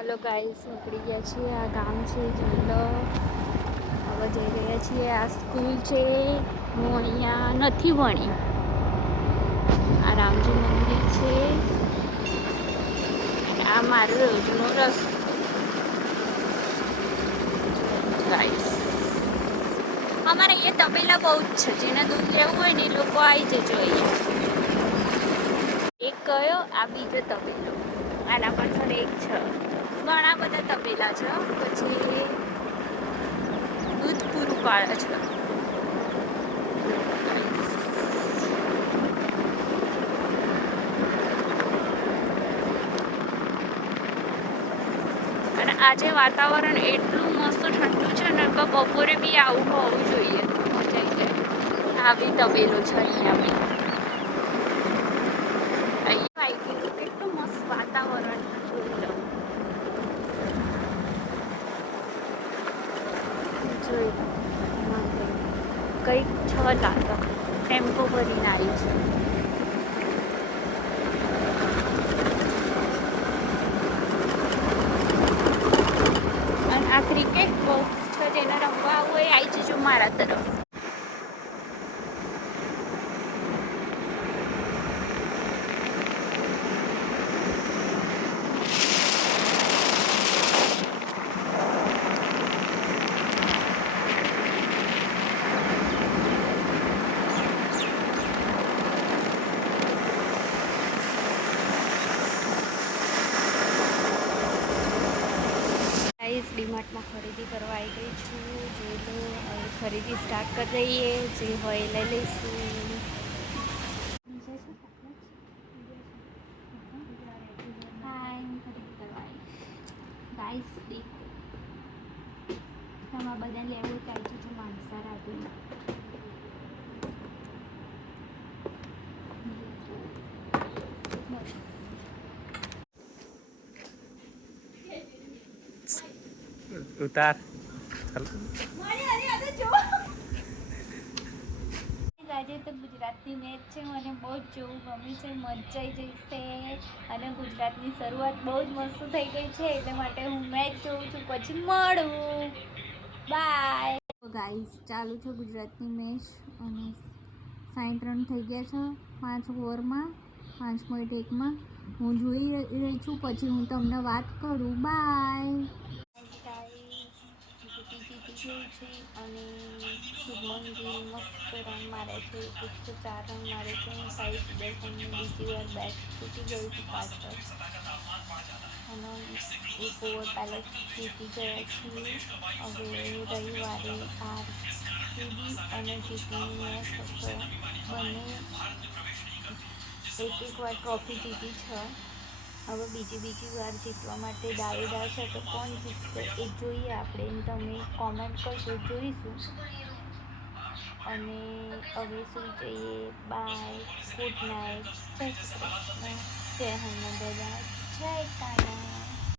Hello guys, નીકળી ગયા છીએ. આ ગામ છે જિલ્લો. હવે જઈ રહ્યા છીએ. આ સ્કૂલ છે. હું અહીંયા નથી ભણી. આ રામજી મંદિર છે અને આ મારો રોજનો રસ્તો. ગાઈસ, અમારે અહીંયા તબેલા બહુ જ છે. જેને દૂધ લેવું હોય ને એ લોકો આવી જજો અહીંયા. એક કયો, આ બીજો તબેલો. આના પાછળ એક છે. ઘણા બધા તબેલા છે. પછી દૂધ પૂરું પાડે છે. અને આજે વાતાવરણ એટલું મસ્ત ઠંડુ છે ને કે બપોરે બી આવું હોવું જોઈએ. મજા આવી જાય. આ બી તબેલો છે અહીંયા બી. અહીંયા કેટલું મસ્ત વાતાવરણ જોઈ કંઈક છ લાગે ટેમ્પો ભરીને આવી છે. અને આ ક્રિકેટ બોક્સ છે. જેને રમવા આવવું હોય આવી જજો મારા તરફ. ડીમાર્ટમાં ખરીદી કરવા આવી ગઈ છું. જોઈ લો, હવે ખરીદી સ્ટાર્ટ કરી દઈએ. જે હોય લઈ લઈશું. હાય, હું ખરીદી કરવા આવી. ગાઈસ દેખો, તમારે બધા લેવું હોય તો આવી જજો માનસા રાખી. ઉતાર. આજે તો ગુજરાતની મેચ છે. મને બહુ જ જોવું ગમે છે. મજા આવી જશે. અને ગુજરાતની શરૂઆત બહુ જ મસ્ત થઈ ગઈ છે. એટલે માટે હું મેચ જોઉં છું. પછી મળું. Bye guys. ચાલુ છે ગુજરાતની મેચ અને 60 રન થઈ ગયા છે 5 ઓવરમાં. 5.1માં હું જોઈ રહી છું. પછી હું તમને વાત કરું. બાય. અને શુભમન ગિલ મસ્ત રન મારે છે. 104 રન મારે છે. સાઈ સુદર્શનની બીજી વાર બેટ તૂટી ગયું હતું પાછળ. અને એક ઓવર પહેલાં જીતી ગયા છીએ. હવે રવિવારે આરસીબી અને જીતીની મેચ હશે. બંને એક વાર ટ્રોફી જીતી છે. હવે બીજી વાર જીતવા માટે દાવેદાર છે. તો કોણ જીતશે એ જોઈએ આપણે. તમે કોમેન્ટ કરજો, જોઈશું. અને હવે સુઈ જઈએ. બાય, ગુડ નાઇટ, જય શ્રી કૃષ્ણ, જય હનુમાન દાદા, જય કાના.